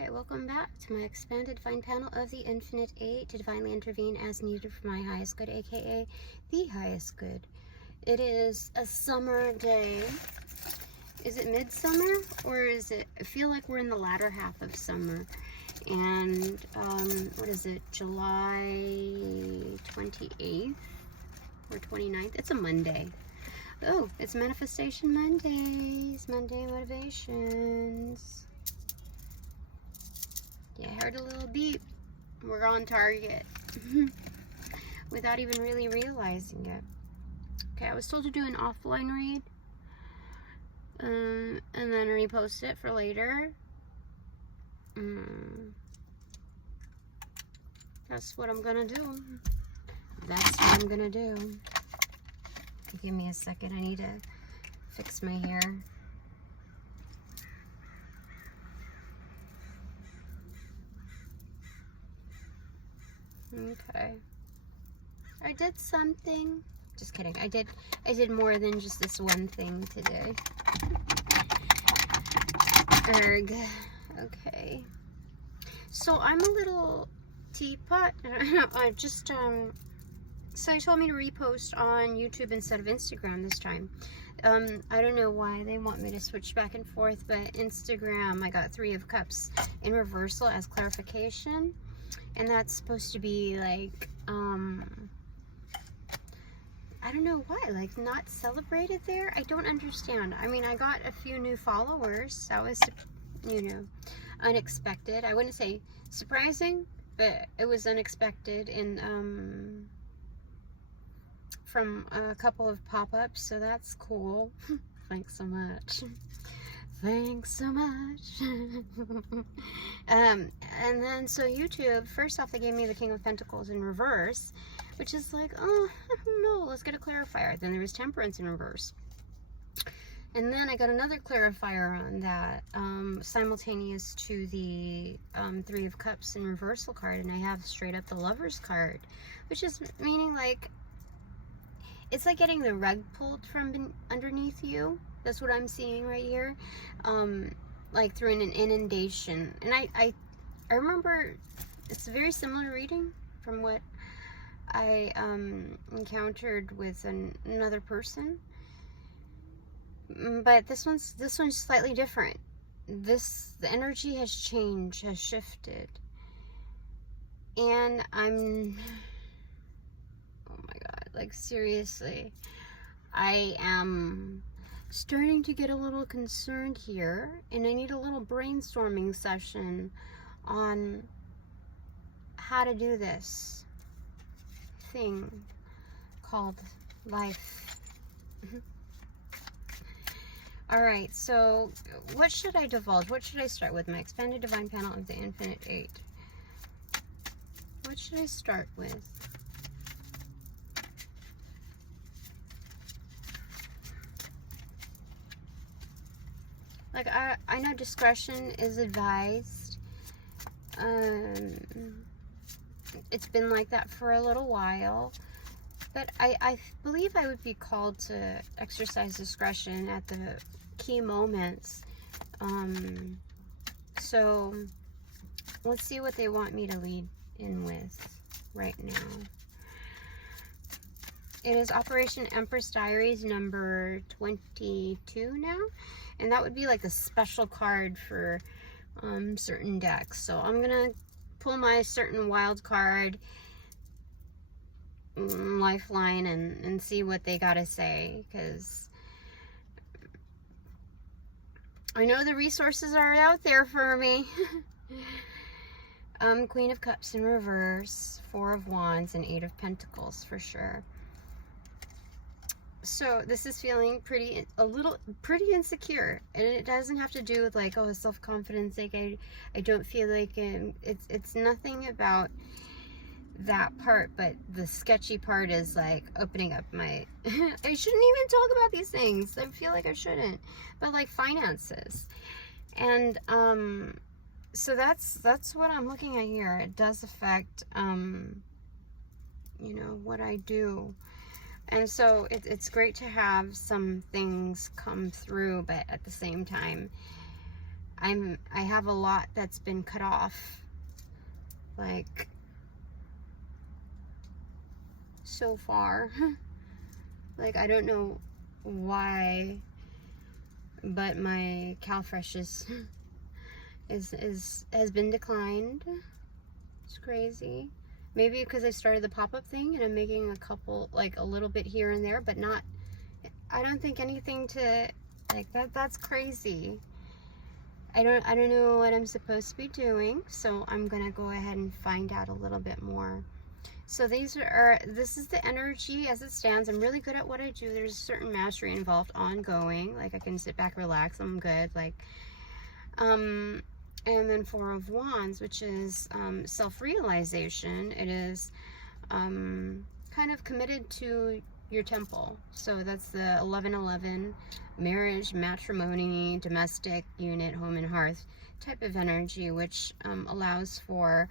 Alright, welcome back to my expanded divine panel of the Infinite Eight to divinely intervene as needed for my highest good, aka the highest good. It is a summer day. Is it midsummer or is it, I feel like we're in the latter half of summer. And what is it, July 28th or 29th? It's a Monday. Oh, it's Manifestation Mondays, Monday motivations. Yeah, I heard a little beep. We're on target. Without even really realizing it. Okay, I was told to do an offline read. And then repost it for later. That's what I'm gonna do. That's what I'm gonna do. Give me a second, I need to fix my hair. Okay. I did something. Just kidding. I did more than just this one thing today. Erg. Okay. So I'm a little teapot. I just so they told me to repost on YouTube instead of Instagram this time. I don't know why they want me to switch back and forth, but Instagram, I got 3 of Cups in reversal as clarification. And that's supposed to be like, I don't know why, like not celebrated there. I don't understand. I mean, I got a few new followers. That was, you know, unexpected. I wouldn't say surprising, but it was unexpected and from a couple of pop-ups, so that's cool. Thanks so much. Thanks so much. And then, so YouTube, first off, they gave me the King of Pentacles in reverse, which is like, oh, no, let's get a clarifier. Then there was Temperance in reverse. And then I got another clarifier on that, simultaneous to the 3 of Cups in reversal card, and I have straight up the Lover's card, which is meaning like, it's like getting the rug pulled from underneath you. That's what I'm seeing right here. Like through an inundation. And I remember it's a very similar reading from what I encountered with another person. But this one's slightly different. The energy has changed, has shifted. And I'm, oh my God, like seriously, I am starting to get a little concerned here, and I need a little brainstorming session on how to do this thing called life. Alright, so what should I divulge? What should I start with? My expanded divine panel of the Infinite Eight. What should I start with? Like, I know discretion is advised. It's been like that for a little while. But I believe I would be called to exercise discretion at the key moments. So, let's see what they want me to lead in with right now. It is Operation Empress Diaries number 22 now. And that would be like a special card for certain decks. So I'm going to pull my certain wild card lifeline and see what they got to say. Because I know the resources are out there for me. Queen of Cups in reverse, 4 of Wands, and 8 of Pentacles for sure. So this is feeling pretty insecure, and it doesn't have to do with like, oh, self-confidence. Like I don't feel like it's nothing about that part, but the sketchy part is like opening up my I shouldn't even talk about these things. I feel like I shouldn't, but like finances, and so that's what I'm looking at here. It does affect you know, what I do. And so it's great to have some things come through, but at the same time, I have a lot that's been cut off, like, so far. Like, I don't know why, but my CalFresh has been declined. It's crazy. Maybe because I started the pop-up thing and I'm making a couple, like a little bit here and there, but not, I don't think anything to, like, that's crazy. I don't know what I'm supposed to be doing, so I'm gonna go ahead and find out a little bit more. So this is the energy as it stands. I'm really good at what I do. There's a certain mastery involved ongoing. Like, I can sit back, relax, I'm good. Like, and then Four of Wands, which is self-realization. It is kind of committed to your temple. So that's the 1111, marriage, matrimony, domestic unit, home and hearth type of energy, which allows for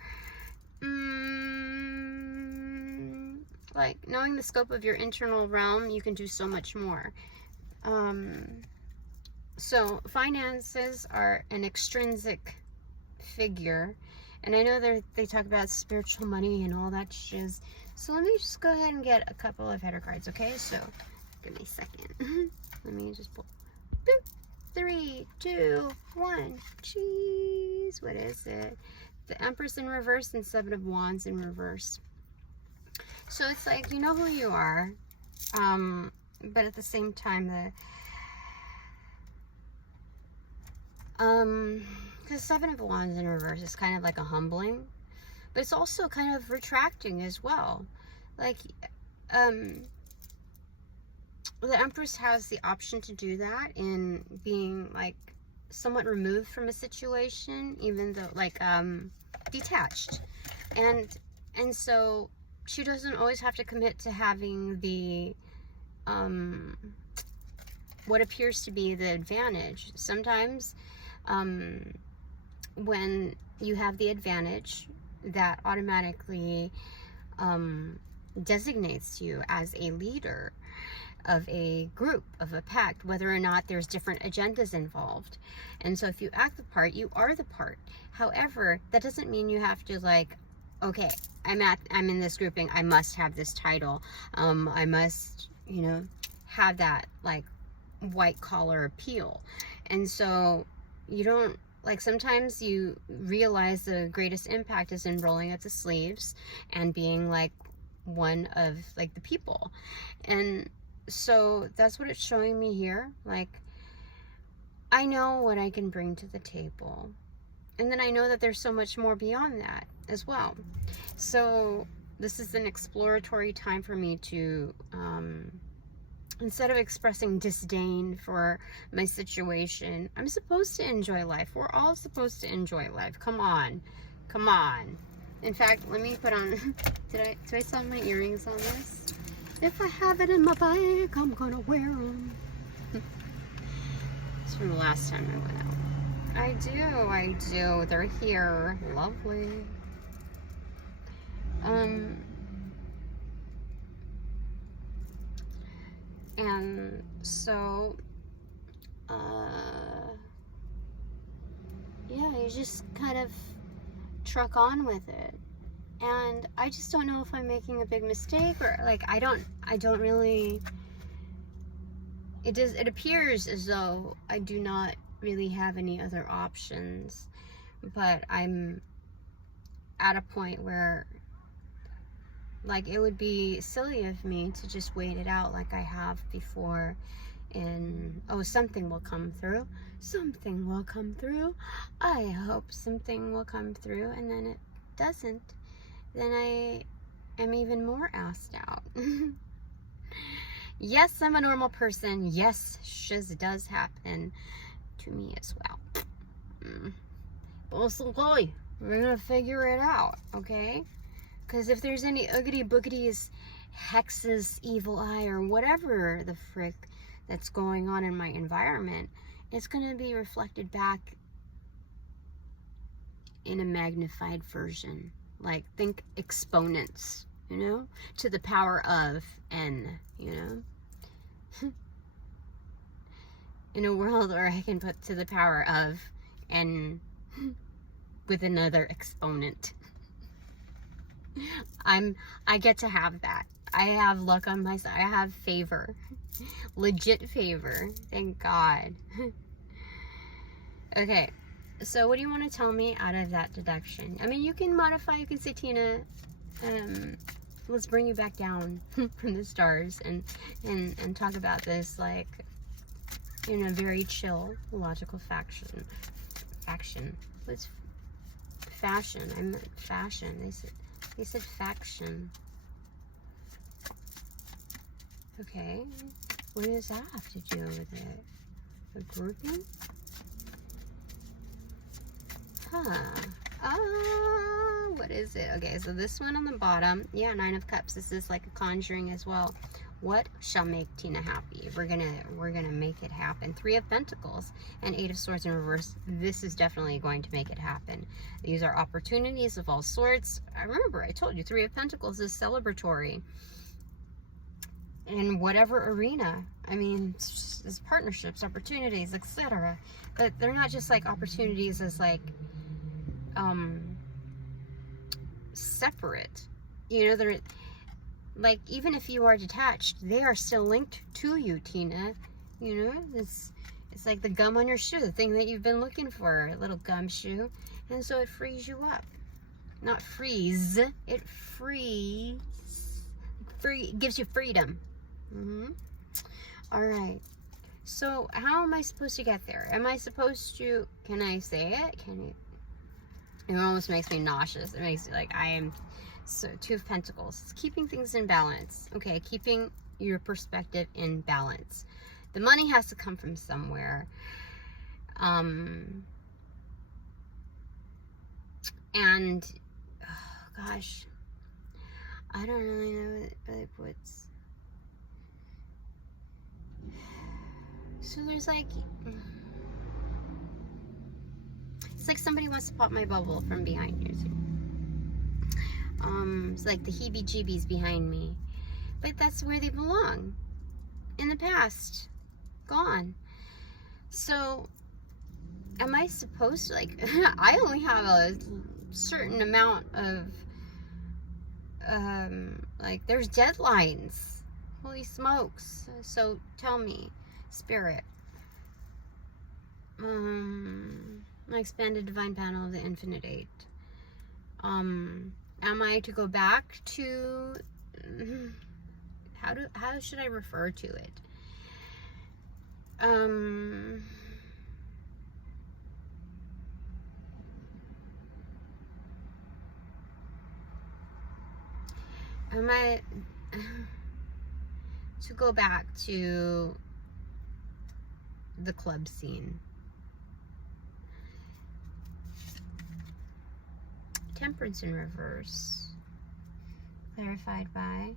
like knowing the scope of your internal realm. You can do so much more. So finances are an extrinsic figure, and I know they talk about spiritual money and all that shiz. So let me just go ahead and get a couple of header cards, okay? So give me a second. Let me just pull. Boop. 3, 2, 1. Jeez, what is it? The Empress in reverse and 7 of Wands in reverse. So it's like, you know who you are, but at the same time, because 7 of Wands in reverse is kind of like a humbling, but it's also kind of retracting as well. Like, the Empress has the option to do that in being like somewhat removed from a situation, even though like detached, and so she doesn't always have to commit to having the what appears to be the advantage. Sometimes when you have the advantage, that automatically designates you as a leader of a group, of a pact, whether or not there's different agendas involved. And so if you act the part, you are the part. However, that doesn't mean you have to, like, okay, I'm in this grouping, I must have this title, I must, you know, have that like white collar appeal. And so you don't, like, sometimes you realize the greatest impact is in rolling up the sleeves and being like one of like the people. And so that's what it's showing me here. Like, I know what I can bring to the table, and then I know that there's so much more beyond that as well. So this is an exploratory time for me to instead of expressing disdain for my situation, I'm supposed to enjoy life. We're all supposed to enjoy life. Come on. Come on. In fact, let me put on, do I still have my earrings on this? If I have it in my bag, I'm gonna wear them. It's from the last time I went out. I do. They're here. Lovely. And so, yeah, you just kind of truck on with it. And I just don't know if I'm making a big mistake, or like, I don't really, it appears as though I do not really have any other options, but I'm at a point where, like, it would be silly of me to just wait it out like I have before, and oh, something will come through. Something will come through. I hope something will come through, and then it doesn't. Then I am even more asked out. Yes, I'm a normal person. Yes, shiz does happen to me as well. But it's okay. We're gonna figure it out, okay? Because if there's any uggity boogities, hexes, evil eye, or whatever the frick that's going on in my environment, it's gonna be reflected back in a magnified version. Like, think exponents, you know, to the power of n, you know. In a world where I can put to the power of and with another exponent. I get to have that. I have luck on my side. I have favor. Legit favor. Thank God. Okay. So what do you want to tell me out of that deduction? I mean, you can modify. You can say, Tina, let's bring you back down from the stars and talk about this like in a very chill, logical faction. What's fashion? I meant fashion. They said faction. Okay. What does that have to do with it? A grouping? Huh. What is it? Okay, so this one on the bottom, yeah, 9 of Cups. This is like a conjuring as well. What shall make Tina happy? We're gonna make it happen. 3 of Pentacles and 8 of Swords in reverse. This is definitely going to make it happen. These are opportunities of all sorts. I remember I told you 3 of Pentacles is celebratory in whatever arena. I mean, it's partnerships, opportunities, etc. But they're not just like opportunities as like separate. You know, they're like, even if you are detached, they are still linked to you, Tina. You know, it's like the gum on your shoe, the thing that you've been looking for, a little gumshoe. And so it frees you up. Not freeze, it gives you freedom. All right. So how am I supposed to get there? Am I supposed to, can I say it? It almost makes me nauseous. It makes me like, I am, so 2 of Pentacles. It's keeping things in balance. Okay, keeping your perspective in balance. The money has to come from somewhere. And, oh gosh, I don't really know like what's, so there's like, it's like somebody wants to pop my bubble from behind here too. It's like the heebie-jeebies behind me, but that's where they belong. In the past, gone. So, am I supposed to, like, I only have a certain amount of, like, there's deadlines. Holy smokes. So, tell me, Spirit. My expanded divine panel of the Infinite 8. Am I to go back to, how should I refer to it? Am I to go back to the club scene? Temperance in reverse, clarified by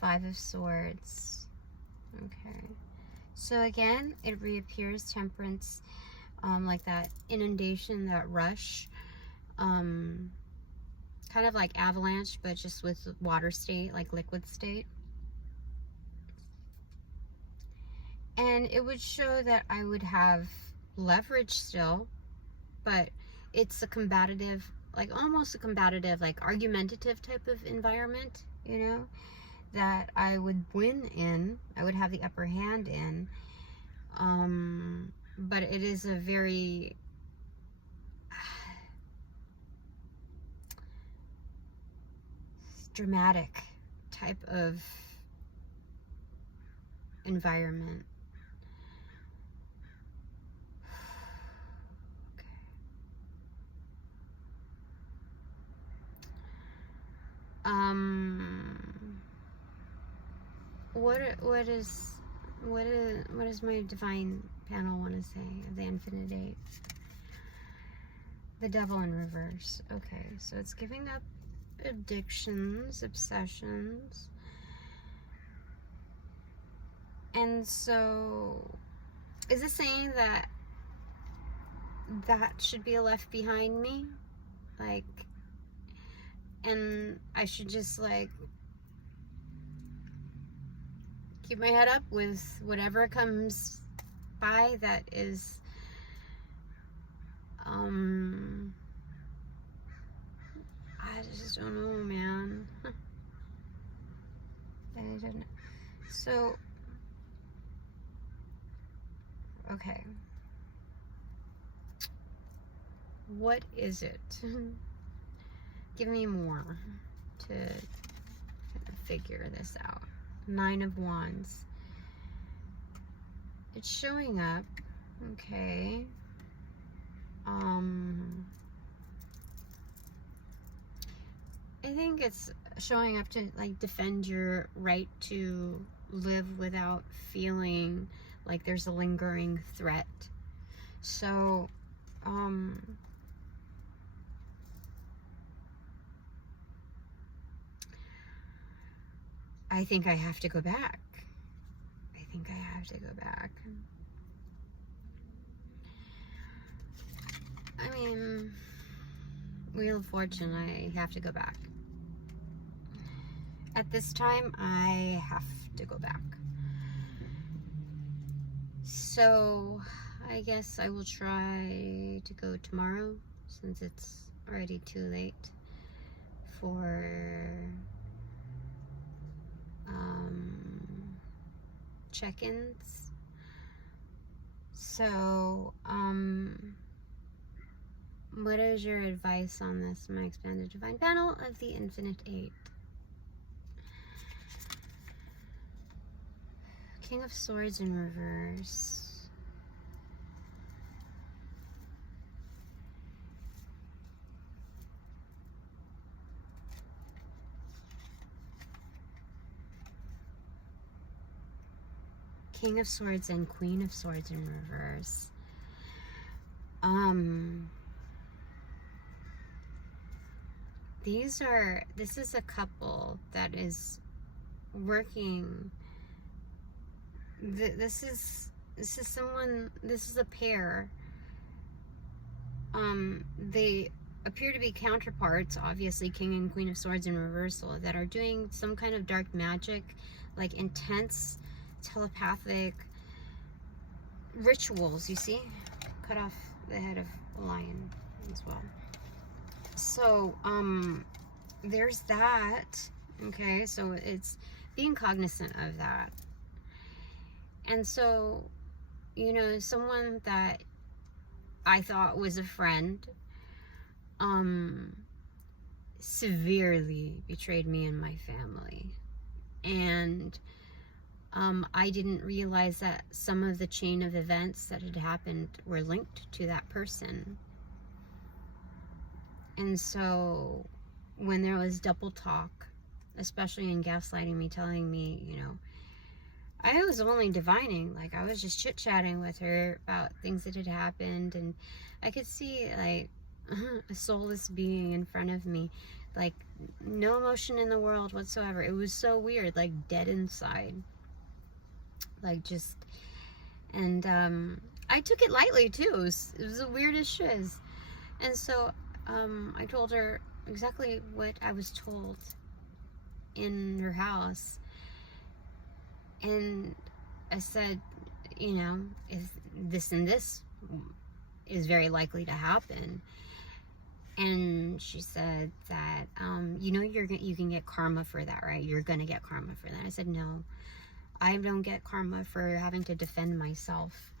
5 of Swords. Okay, so again, it reappears, Temperance, like that inundation, that rush, kind of like avalanche, but just with water state, like liquid state. And it would show that I would have leverage still, but it's a combative, like almost a combative, like argumentative type of environment, you know, that I would win in, I would have the upper hand in, but it is a very dramatic type of environment. What does my divine panel want to say of the Infinite 8? The Devil in reverse. Okay, so it's giving up addictions, obsessions. And so, is it saying that that should be left behind me? Like, and I should just like keep my head up with whatever comes by that is I just don't know, man. I don't know. So, okay. What is it? Give me more to figure this out. 9 of Wands. It's showing up. Okay. I think it's showing up to like defend your right to live without feeling like there's a lingering threat. So, I think I have to go back. I think I have to go back. I mean, Wheel of Fortune, I have to go back. At this time, I have to go back. So, I guess I will try to go tomorrow, since it's already too late for check-ins. So, what is your advice on this, my expanded divine panel of the Infinite Eight? King of Swords in reverse. King of Swords and Queen of Swords in reverse. This is a couple that is working. This is a pair. They appear to be counterparts, obviously King and Queen of Swords in reversal, that are doing some kind of dark magic, like intense telepathic rituals. You see? Cut off the head of a lion as well. So, there's that. Okay, so it's being cognizant of that. And so, you know, someone that I thought was a friend, severely betrayed me and my family. And, I didn't realize that some of the chain of events that had happened were linked to that person. And so, when there was double talk, especially in gaslighting me, telling me, you know, I was only divining, like I was just chit-chatting with her about things that had happened, and I could see like a soulless being in front of me, like no emotion in the world whatsoever. It was so weird, like dead inside, like just, and I took it lightly too. It was the weirdest shiz. And so I told her exactly what I was told in her house. And I said, you know, if this and this is very likely to happen. And she said that, you know, you can get karma for that, right? You're going to get karma for that. I said, no, I don't get karma for having to defend myself.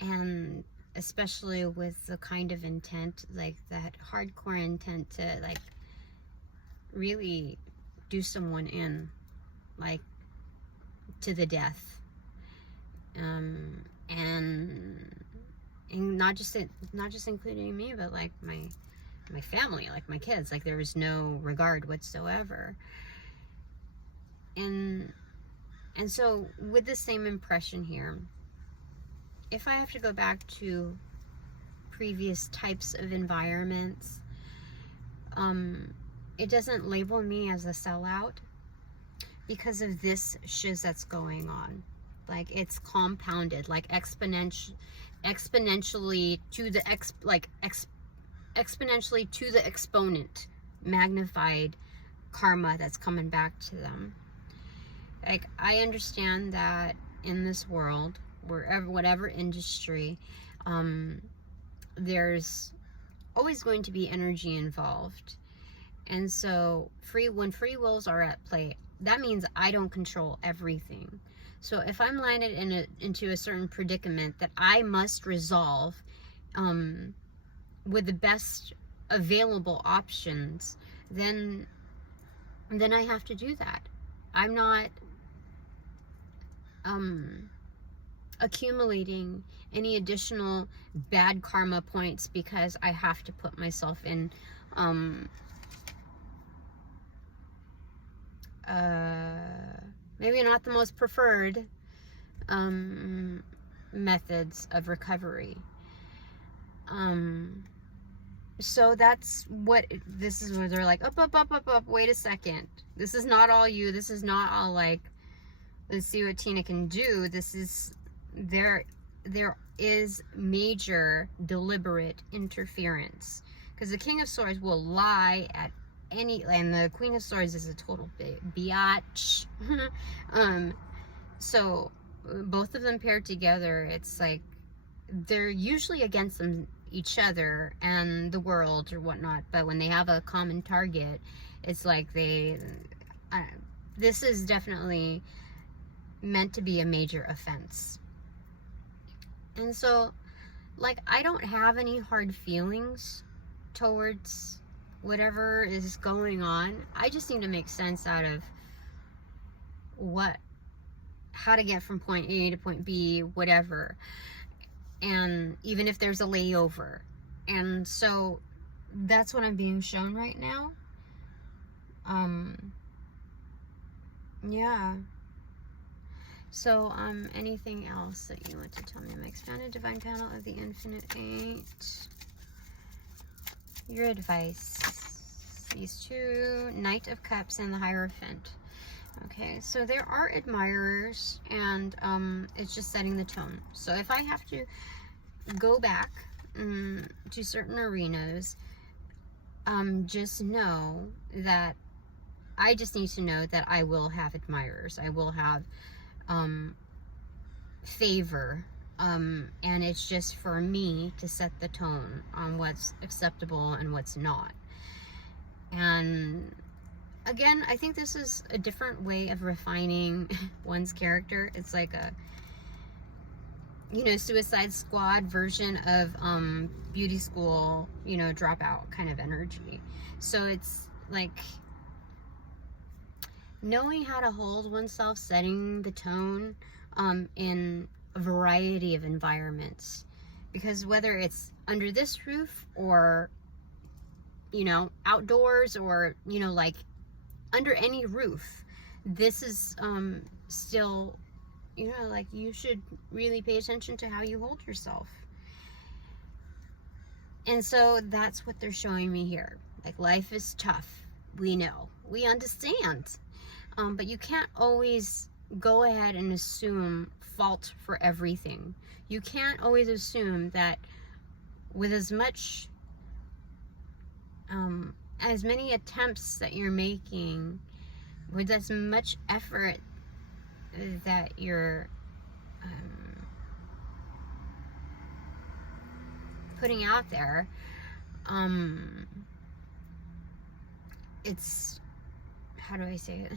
And especially with the kind of intent, like that hardcore intent to like really do someone in, like, to the death, and not just including me, but like my family, like my kids. Like there was no regard whatsoever. And so with the same impression here, if I have to go back to previous types of environments, it doesn't label me as a sellout, because of this shiz that's going on. Like it's compounded, like exponentially to the exponentially to the exponent, magnified karma that's coming back to them. Like I understand that in this world wherever, whatever industry, there's always going to be energy involved. And so when free wills are at play, that means I don't control everything. So if I'm landed into a certain predicament that I must resolve with the best available options, then I have to do that. I'm not accumulating any additional bad karma points because I have to put myself in maybe not the most preferred methods of recovery. So that's what this is, where they're like, up, wait a second. This is not all you. This is not all like, let's see what Tina can do. This is, there is major deliberate interference, because the King of Swords will lie at any, and the Queen of Swords is a total biatch. So both of them paired together, it's like they're usually against each other and the world or whatnot, but when they have a common target, it's like this is definitely meant to be a major offense. And so, like, I don't have any hard feelings towards whatever is going on. I just need to make sense out of how to get from point A to point B, whatever. And even if there's a layover. And so that's what I'm being shown right now. Yeah. So, anything else that you want to tell me? My expanded divine panel of the Infinite Eight. Your advice. These two, Knight of Cups and the Hierophant. Okay, so there are admirers, and it's just setting the tone. So if I have to go back to certain arenas, just know that I just need to know that I will have admirers. I will have favor, and it's just for me to set the tone on what's acceptable and what's not. And again, I think this is a different way of refining one's character. It's like a, Suicide Squad version of beauty school, dropout kind of energy. So it's like knowing how to hold oneself, setting the tone in a variety of environments. Because whether it's under this roof or, outdoors or, like under any roof, this is still, like, you should really pay attention to how you hold yourself. And so that's what they're showing me here. Like, life is tough. We know. We understand. But you can't always go ahead and assume fault for everything. You can't always assume that with as many attempts that you're making, with as much effort that you're putting out there, it's, how do I say it?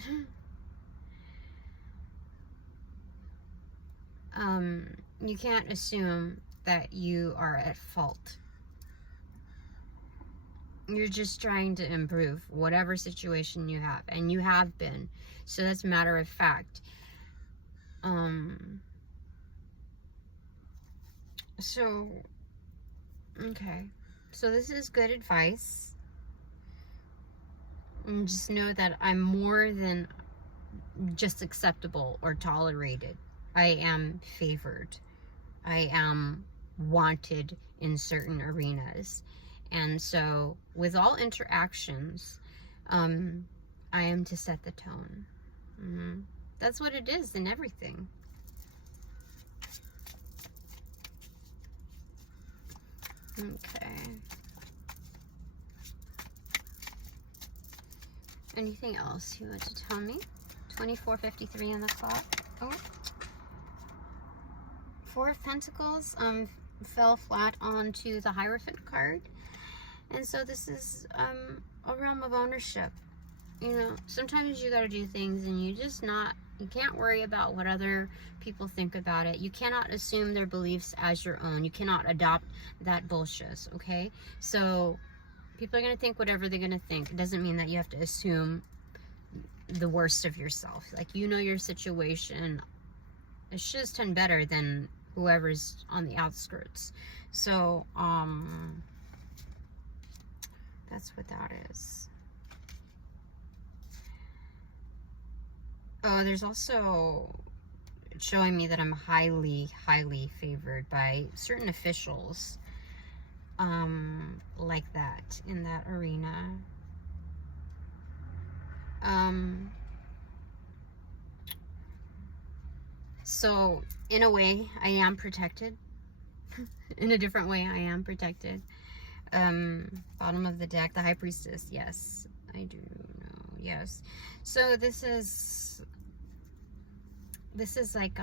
You can't assume that you are at fault. You're just trying to improve whatever situation you have, and you have been. So that's a matter of fact. So, okay. So this is good advice. And just know that I'm more than just acceptable or tolerated. I am favored. I am wanted in certain arenas. And so, with all interactions, I am to set the tone. That's what it is in everything. Okay. Anything else you want to tell me? 24:53 on the clock. Oh. Four of Pentacles fell flat onto the Hierophant card. And so this is a realm of ownership. You know, sometimes you got to do things and you can't worry about what other people think about it. You cannot assume their beliefs as your own. You cannot adopt that bullshit, okay? So people are going to think whatever they're going to think. It doesn't mean that you have to assume the worst of yourself. Like, you know your situation a shiz ton better than whoever's on the outskirts. So, that's what that is. Oh, there's also showing me that I'm highly, highly favored by certain officials, like that, in that arena. So, in a way, I am protected. In a different way, I am protected. Bottom of the deck, the High Priestess, yes, I do know, yes. So this is like,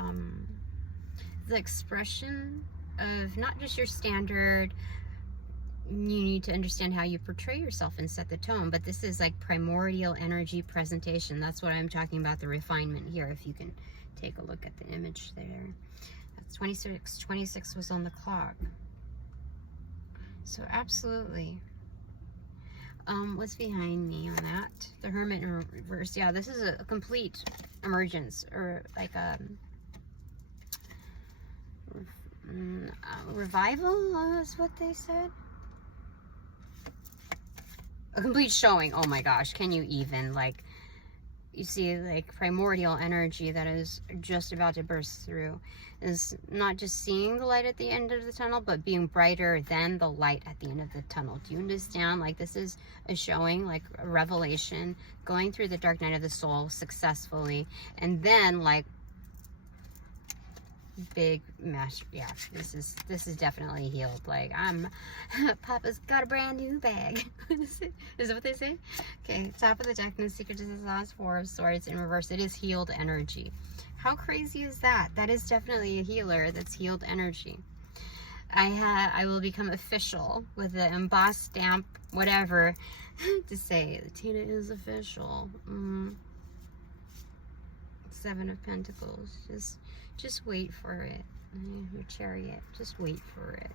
the expression of not just your standard, you need to understand how you portray yourself and set the tone, but this is like primordial energy presentation. That's what I'm talking about, the refinement here, if you can take a look at the image there. That's 26 was on the clock. So absolutely. What's behind me on that? The Hermit in reverse. Yeah, this is a complete emergence, or like a revival, is what they said. A complete showing. Oh my gosh, can you even, like, you see, like, primordial energy that is just about to burst through, is not just seeing the light at the end of the tunnel, but being brighter than the light at the end of the tunnel. Do you understand? Like, this is a showing, like a revelation, going through the dark night of the soul successfully, and then, like, big master. Yeah, this is definitely healed. Like, Papa's got a brand new bag. Is that what they say? Okay, top of the deck, and the secret is the last Four of Swords in reverse. It is healed energy. How crazy is that? That is definitely a healer. That's healed energy. I will become official with the embossed stamp, whatever, to say Tina is official. Seven of Pentacles. Just wait for it. Your Chariot. Just wait for it.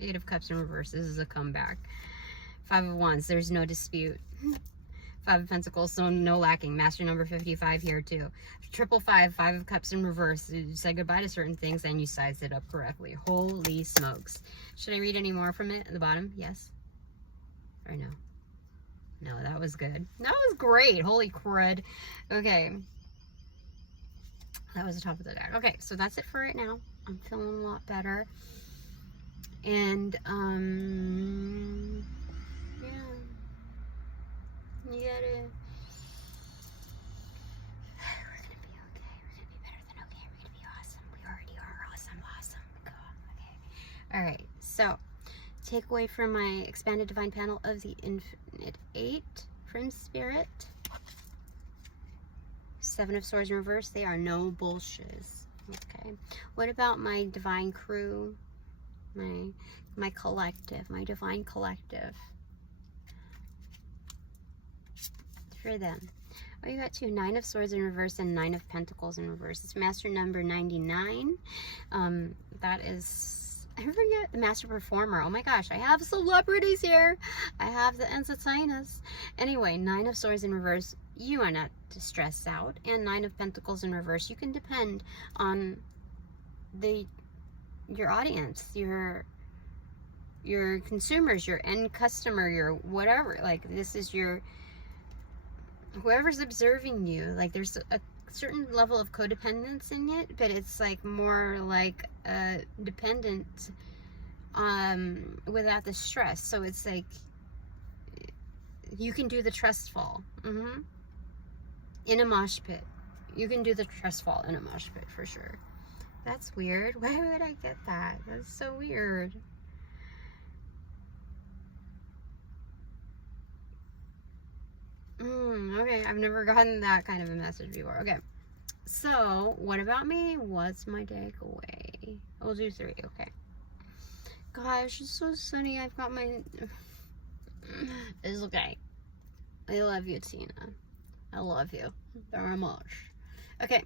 Eight of Cups in reverse. This is a comeback. Five of Wands. There's no dispute. Five of Pentacles. So no lacking. Master number 55 here too. Triple five. Five of Cups in reverse. You say goodbye to certain things and you size it up correctly. Holy smokes. Should I read any more from it at the bottom? Yes? Or no? No, that was good. That was great. Holy crud. Okay. That was the top of the deck. Okay, so that's it for right now. I'm feeling a lot better. And, yeah. You gotta... We're gonna be okay. We're gonna be better than okay. We're gonna be awesome. We already are awesome. Okay. Alright, so, takeaway from my expanded divine panel of the Infinite Eight from Spirit. Seven of Swords in reverse. They are no bullshiz. Okay. What about my divine crew? My collective. My divine collective. For them. Oh, you got two. Nine of Swords in reverse and Nine of Pentacles in reverse. It's master number 99. That is... I forget the master performer. Oh my gosh, I have celebrities here. I have the entertainers. Anyway, Nine of Swords in reverse. You are not stressed out. And Nine of Pentacles in reverse. You can depend on your audience, your consumers, your end customer, your whatever. Like, this is your whoever's observing you. Like, there's a certain level of codependence in it, but it's like more like dependent without the stress. So it's like you can do the trust fall in a mosh pit. You can do the trust fall in a mosh pit for sure. That's weird. Why would I get that? That's so weird. Okay, I've never gotten that kind of a message before. Okay, So, what about me? What's my takeaway? I'll do 3, okay. Gosh, it's so sunny. I've got my... It's okay. I love you, Tina. I love you very much. Okay,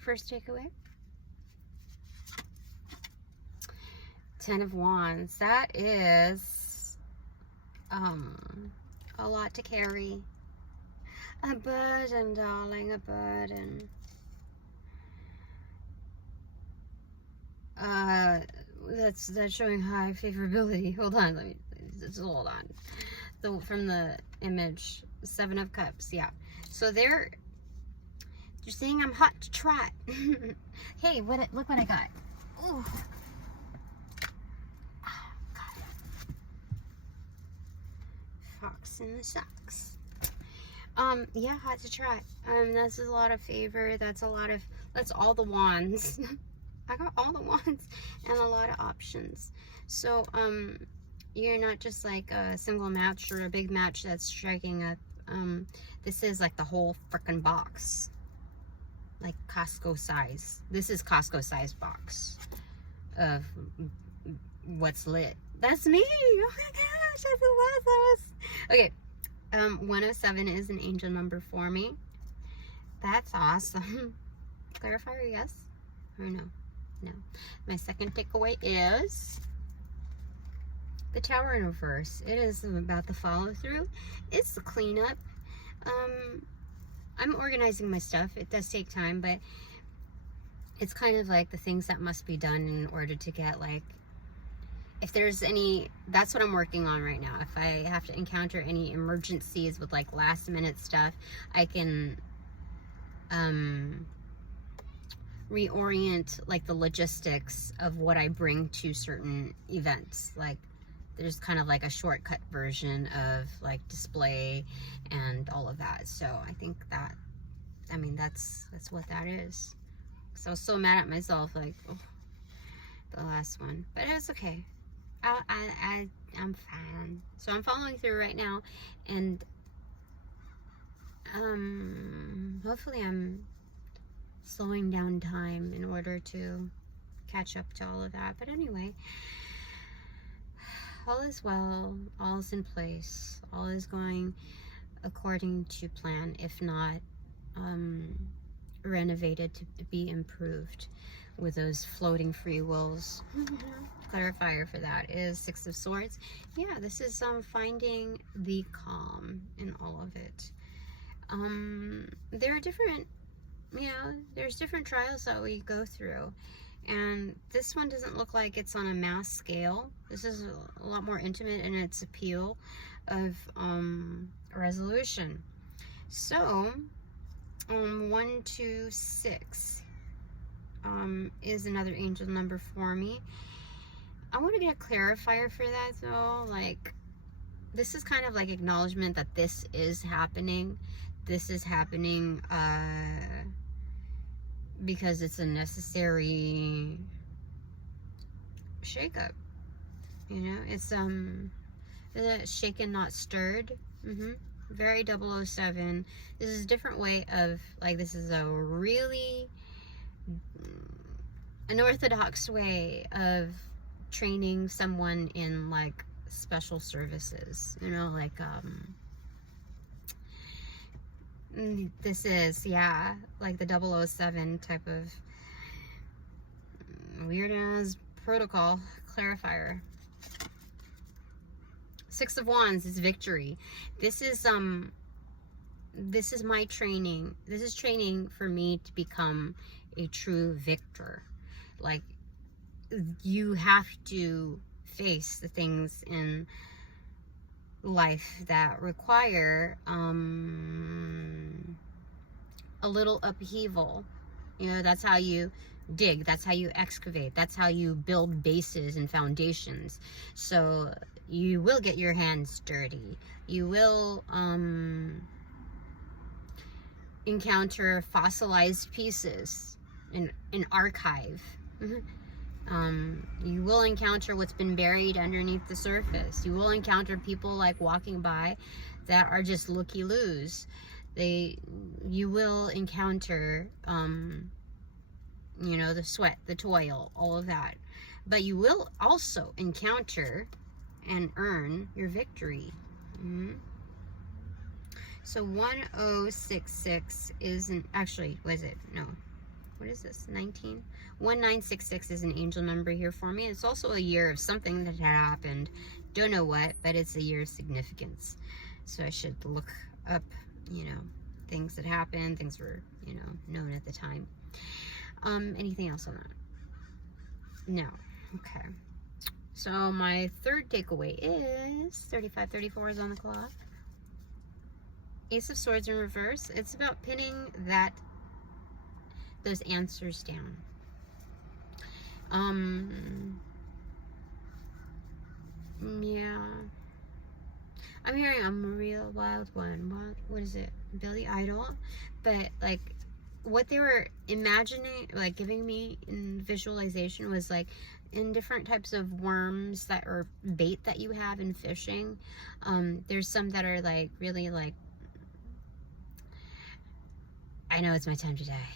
first takeaway. 10 of Wands. That is a lot to carry. A burden, darling, a burden. That's showing high favorability. Hold on, let me just hold on. So from the image, 7 of Cups, yeah. So you're saying I'm hot to trot. Hey, look what I got. Ooh. Oh, God. Fox in the socks. Yeah, hot to trot. That's a lot of favor. That's all the wands. I got all the wands and a lot of options. So, you're not just like a single match or a big match that's striking up. This is like the whole freaking box. Like Costco size. This is Costco size box of what's lit. That's me. Oh my gosh, I love those. Okay. 107 is an angel number for me. That's awesome. Clarifier, yes or no? No. My second takeaway is the Tower in reverse. It is about the follow through. It's the cleanup. I'm organizing my stuff. It does take time, but it's kind of like the things that must be done in order to get, like, if there's any, that's what I'm working on right now. If I have to encounter any emergencies with like last minute stuff, I can reorient like the logistics of what I bring to certain events. Like there's kind of like a shortcut version of like display and all of that. So I think that, I mean, that's what that is. So I was so mad at myself, like, oh, the last one, but it's okay. I'm fine. So I'm following through right now, and hopefully I'm slowing down time in order to catch up to all of that. But anyway, all is well, all is in place, all is going according to plan, if not renovated to be improved with those floating free wills. Clarifier for that is 6 of Swords. Yeah, this is finding the calm in all of it. There are different, there's different trials that we go through, and this one doesn't look like it's on a mass scale. This is a lot more intimate in its appeal of resolution. So 1, 2, 6 is another angel number for me. I want to get a clarifier for that though. Like, this is kind of like acknowledgement that this is happening. This is happening because it's a necessary shakeup. It's shaken, not stirred. Very 007. This is a different way of, like, this is a really unorthodox way of training someone in like special services, like this is, yeah, like the 007 type of weird ass protocol. Clarifier. 6 of Wands is victory. This is my training. This is training for me to become a true victor. Like, you have to face the things in life that require a little upheaval. That's how you dig, that's how you excavate, that's how you build bases and foundations. So you will get your hands dirty. You will encounter fossilized pieces in an archive. You will encounter what's been buried underneath the surface. You will encounter people like walking by that are just looky-loos, You will encounter, you know, the sweat, the toil, all of that. But you will also encounter and earn your victory. So 1066 isn't, actually, was it? No. What is this? 19? 1966 is an angel number here for me. It's also a year of something that had happened. Don't know what, but it's a year of significance. So I should look up, you know, things that happened, things were, you know, known at the time. Anything else on that? No. Okay. So my third takeaway is 3534 is on the clock. Ace of Swords in reverse. It's about pinning those answers down. Yeah. I'm hearing a real wild one. What is it? Billy Idol. But like what they were imagining, like giving me in visualization was like in different types of worms that are bait that you have in fishing. There's some that are like really like, I know it's my time to die.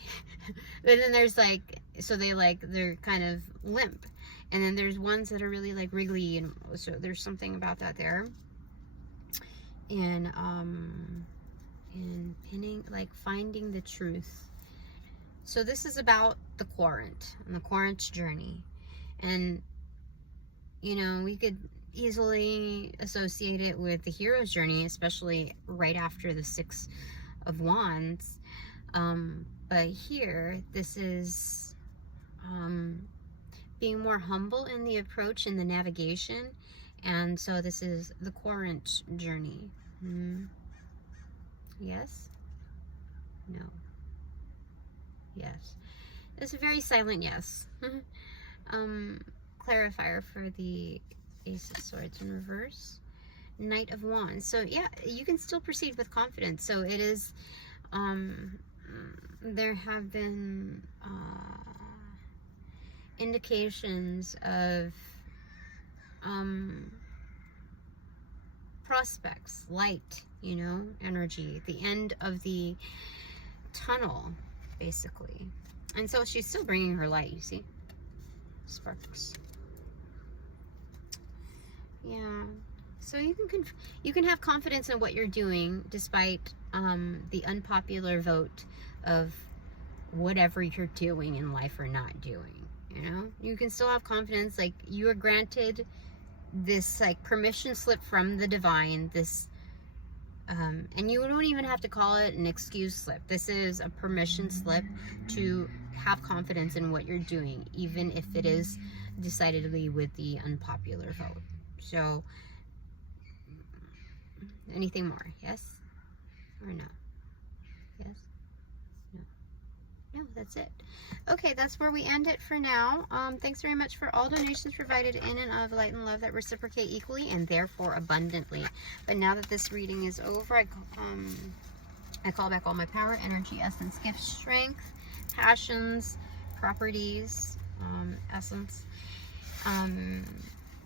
But then there's like, so they're kind of limp. And then there's ones that are really like wriggly, and so there's something about that there. And pinning, like finding the truth. So this is about the Querent and the Querent's journey. And, you know, we could easily associate it with the hero's journey, especially right after the Six of Wands. But here, this is being more humble in the approach and the navigation. And so this is the Querent journey. Yes? No. Yes. It's a very silent yes. Clarifier for the Ace of Swords in reverse. Knight of Wands. So yeah, you can still proceed with confidence. So it is, there have been indications of prospects, light, you know, energy, the end of the tunnel, basically. And so she's still bringing her light, you see? Sparks. Yeah. So you can have confidence in what you're doing despite the unpopular vote of whatever you're doing in life or not doing. You know, you can still have confidence. Like you are granted this like permission slip from the divine. This, and you don't even have to call it an excuse slip. This is a permission slip to have confidence in what you're doing, even if it is decidedly with the unpopular vote. So, anything more? Yes or no? Yes? No? No, that's it. Okay, that's where we end it for now. Thanks very much for all donations provided in and of light and love that reciprocate equally and therefore abundantly. But now that this reading is over, I call back all my power, energy, essence, gifts, strength, passions, properties, essence,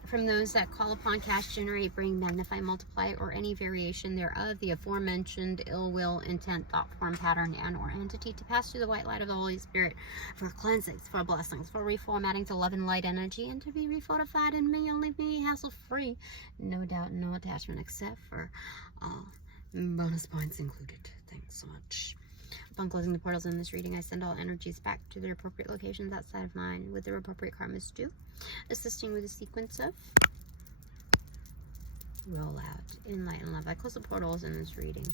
from those that call upon, cast, generate, bring, magnify, multiply, or any variation thereof, the aforementioned ill will, intent, thought, form, pattern, and or entity to pass through the white light of the Holy Spirit for cleansings, for blessings, for reformatting to love and light energy, and to be refortified in me and leave me hassle-free. No doubt, no attachment, except for bonus points included. Thanks so much. Upon closing the portals in this reading, I send all energies back to their appropriate locations outside of mine with their appropriate karmas due, assisting with a sequence of roll out in light and love. I close the portals in this reading.